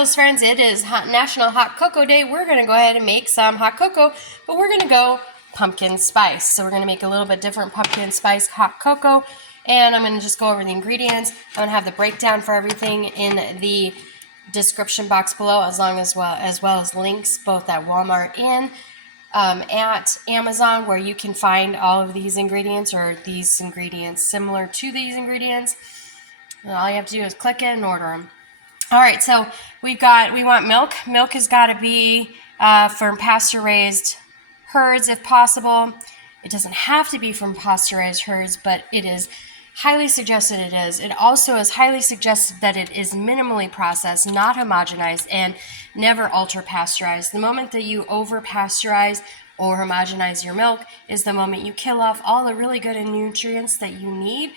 Marshmallows friends, it is National Hot Cocoa Day. We're going to go ahead and make some hot cocoa, but we're going to go pumpkin spice. So we're going to make a little bit different pumpkin spice hot cocoa, and I'm going to just go over the ingredients. I'm going to have the breakdown for everything in the description box below, as well as links both at Walmart and at Amazon, where you can find all of these ingredients or these ingredients similar to these ingredients. And all you have to do is click it and order them. All right, so we want milk. Milk has got to be from pasture-raised herds if possible. It doesn't have to be from pasture-raised herds, but it is highly suggested it is. It also is highly suggested that it is minimally processed, not homogenized, and never ultra-pasteurized. The moment that you over-pasteurize or homogenize your milk is the moment you kill off all the really good nutrients that you need,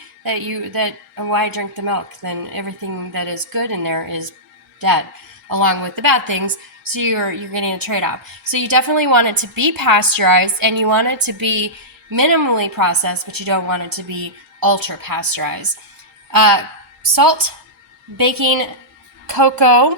why drink the milk? Then everything that is good in there is dead, along with the bad things, so you're getting a trade-off. So you definitely want it to be pasteurized, and you want it to be minimally processed, but you don't want it to be ultra-pasteurized. Salt, baking cocoa,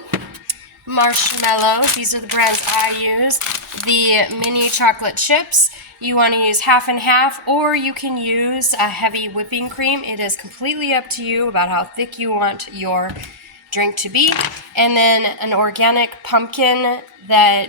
marshmallow, these are the brands I use. The mini chocolate chips, you want to use half and half, or you can use a heavy whipping cream. It is completely up to you about how thick you want your drink to be. And then an organic pumpkin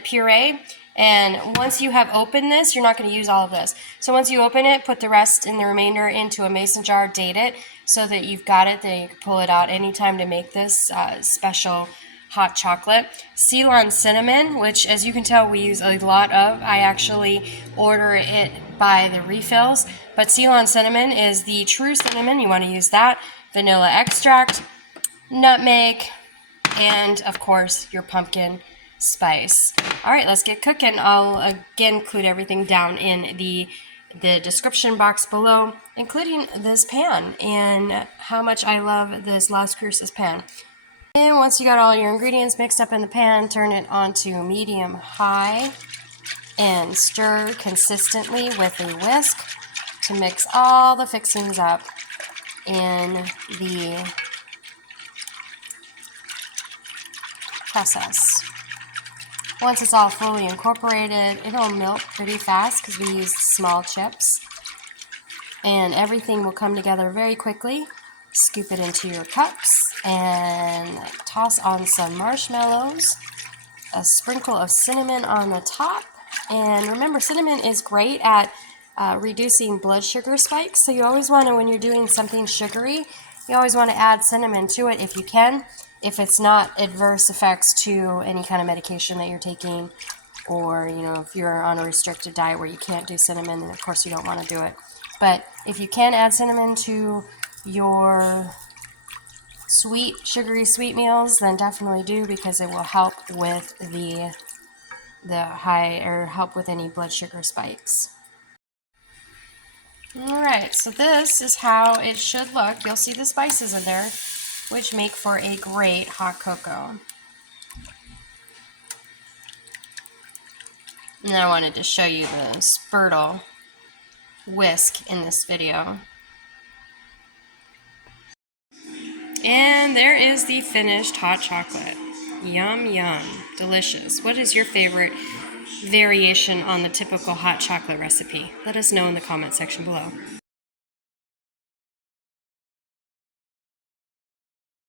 puree. And once you have opened this, you're not going to use all of this. So once you open it, put the rest and the remainder into a mason jar, date it so that you've got it, then you can pull it out anytime to make this special hot chocolate. Ceylon cinnamon, which as you can tell we use a lot of. I actually order it by the refills, but Ceylon cinnamon is the true cinnamon. You want to use that. Vanilla extract, nutmeg, and of course your pumpkin spice. All right, let's get cooking. I'll again include everything down in the description box below, including this pan and how much I love this Las Cruces pan. And once you got all your ingredients mixed up in the pan, turn it onto medium-high and stir consistently with a whisk to mix all the fixings up in the process. Once it's all fully incorporated, it'll melt pretty fast because we use small chips. And everything will come together very quickly. Scoop it into your cups and toss on some marshmallows, a sprinkle of cinnamon on the top. And remember, cinnamon is great at reducing blood sugar spikes. So you always want to, when you're doing something sugary, you always want to add cinnamon to it if you can. If it's not adverse effects to any kind of medication that you're taking, or if you're on a restricted diet where you can't do cinnamon, then of course you don't want to do it. But if you can add cinnamon to your sugary sweet meals, then definitely do, because it will help with help with any blood sugar spikes. All right, so this is how it should look. You'll see the spices in there, which make for a great hot cocoa. And I wanted to show you the Spurtle whisk in this video. And there is the finished hot chocolate. Yum, yum, delicious. What is your favorite variation on the typical hot chocolate recipe? Let us know in the comment section below.